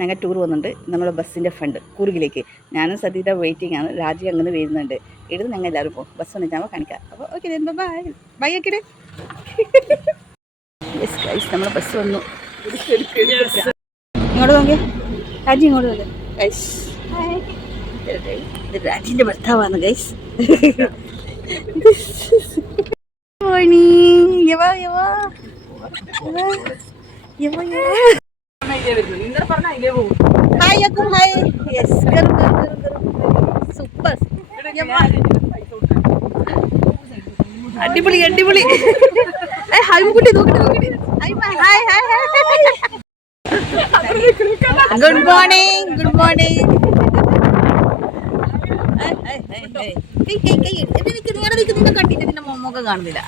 ഞങ്ങൾ ടൂർ പോകുന്നുണ്ട്. നമ്മുടെ ബസ്സിൻ്റെ ഫ്രണ്ട് കൂർഗിലേക്ക്. ഞാനും സതീത വെയിറ്റിംഗ് ആണ്. രാജി അങ്ങനെ വരുന്നുണ്ട്. ഇടുന്ന് ഞങ്ങൾ എല്ലാവരും പോകും. ബസ് വന്നിട്ട് ഞങ്ങൾ കാണിക്കാം. അപ്പോൾ ഓക്കെ, ബൈ ബൈ ആക്കിയിട്ട്. യെസ് ഗൈസ്, നമ്മുടെ ബസ് വന്നു. ഇങ്ങോട്ട് നോക്കിയേ, രാജി ഇങ്ങോട്ട് നോക്കിയേ ഗൈസ്. ഇത് രാജിൻ്റെ ഭർത്താവാണ് ഗൈസ്. മോർണിംഗ്. യവാ യവാ യവാ യവാ. ഹായ് അക്കും ഹായ്. Yes, super. അടിപൊളി അടിപൊളി. ഹായ് കുട്ടി, നോക്കി. Good morning, good morning. നിന്നെ കണ്ടിട്ട് നിന്റെ മൊമ്മൊക്കെ കാണുന്നില്ല.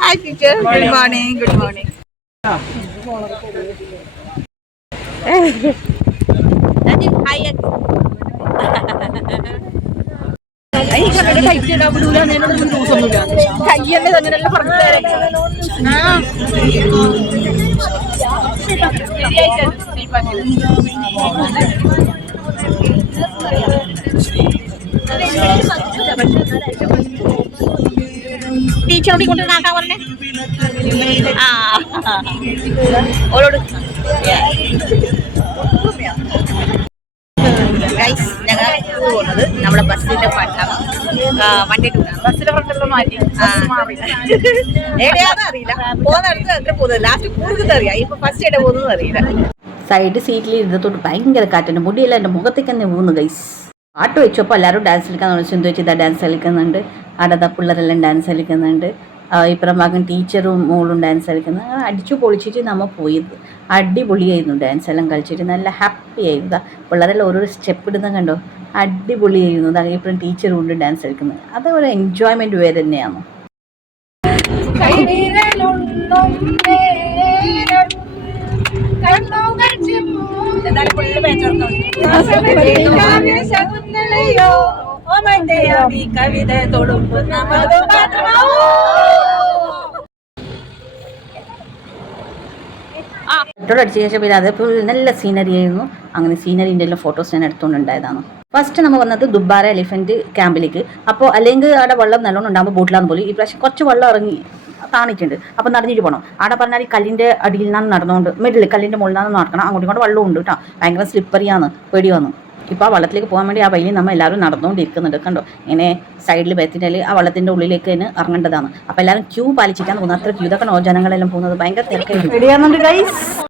Hi teacher, good morning, good morning. ടീച്ചറോട് കൊണ്ട് കാക്കാൻ പറഞ്ഞേ. ഓരോട് ഗൈസ്, ഞങ്ങൾ പോകുന്നത് നമ്മുടെ ബസ്സിന്റെ ഫ്രണ്ടാണ്. വണ്ടി ബസ്സിന്റെ ഫ്രണ്ടെല്ലാം മാറ്റി എവിടെയാണെന്ന് അറിയില്ല. പോകുന്നിടത്ത് എത്ര പോകുന്നത്, ലാസ്റ്റ് കൂടുതൽ അറിയാം. ഇപ്പൊ ഫസ്റ്റ് എവിടെ പോകുന്നത് അറിയില്ല. സൈഡ് സീറ്റിൽ ഇരുന്നത്തോട്ട് ഭയങ്കര കാറ്റുണ്ട്. മുടിയെല്ലാം എൻ്റെ മുഖത്തേക്ക് തന്നെ പോകുന്നു ഗൈസ്. പാട്ട് വെച്ചപ്പോൾ എല്ലാവരും ഡാൻസ് കളിക്കാൻ തുടങ്ങി. ചിന്ത വെച്ച് ഇതാ ഡാൻസ് കളിക്കുന്നുണ്ട്. അവിടെ പിള്ളേരെല്ലാം ഡാൻസ് കളിക്കുന്നുണ്ട്. ഇപ്പുറം ഭാഗം ടീച്ചറും മോളും ഡാൻസ് കളിക്കുന്നത്. അടിച്ചു പൊളിച്ചിട്ട് നമ്മൾ പോയത്. അടിപൊളിയായിരുന്നു. ഡാൻസ് എല്ലാം കളിച്ചിട്ട് നല്ല ഹാപ്പി ആയിരുന്നു. പിള്ളേരെല്ലാം ഓരോ സ്റ്റെപ്പ് ഇടുന്നത് കണ്ടോ, അടിപൊളിയായിരുന്നു. അതാണ് ഇപ്പോഴും ടീച്ചറും ഉണ്ട് ഡാൻസ് കളിക്കുന്നത്. അത് ഒരു എൻജോയ്മെൻറ്റ് വേറെ തന്നെയാണ്. പെട്രോൾ അടിച്ച ശേഷം പിന്നെ അതേപോലെ നല്ല സീനറി ആയിരുന്നു. അങ്ങനെ സീനറിൻ്റെ എല്ലാം ഫോട്ടോസ് ഞാൻ എടുത്തുകൊണ്ടുണ്ടായതാണ്. ഫസ്റ്റ് നമ്മൾ വന്നത് ദുബാര എലിഫൻറ്റ് ക്യാമ്പിലേക്ക്. അപ്പോൾ അല്ലെങ്കിൽ അവിടെ വെള്ളം നല്ലോണം ഉണ്ടാകുമ്പോൾ ബോട്ടിലാന്ന് പോലും. ഈ പ്രാവശ്യം കുറച്ച് വെള്ളം ഇറങ്ങി കാണിക്കുന്നുണ്ട്. അപ്പോൾ നടന്നിട്ട് പോകണം. അവിടെ പറഞ്ഞാൽ ഈ കല്ലിൻ്റെ അടിയിൽ നിന്നാണ് നടന്നുകൊണ്ട്, മിഡിൽ കല്ലിൻ്റെ മുകളിൽ നിന്നാണ് നടക്കണം. അങ്ങോട്ടും ഇങ്ങോട്ട് വെള്ളം ഉണ്ട് കേട്ടോ. ഭയങ്കര സ്ലിപ്പറിയാണ്, പേടിയാന്ന്. ഇപ്പോൾ ആ വെള്ളത്തിലേക്ക് പോകാൻ വേണ്ടി ആ വഴിയിൽ നമ്മൾ എല്ലാവരും നടന്നുകൊണ്ടിരിക്കുന്നുണ്ട്. കണ്ടോ, ഇങ്ങനെ സൈഡിൽ ബെത്തിൻ്റെ ആ വെള്ളത്തിൻ്റെ ഉള്ളിലേക്ക് തന്നെ ഇറങ്ങേണ്ടതാണ്. അപ്പോൾ എല്ലാവരും ക്യൂ പാലിച്ചിട്ടാണ് പോകുന്നത്. അത്ര ക്യൂ. ഇതൊക്കെ ജനങ്ങളെല്ലാം പോകുന്നത് ഭയങ്കര തിരക്കായിട്ട്.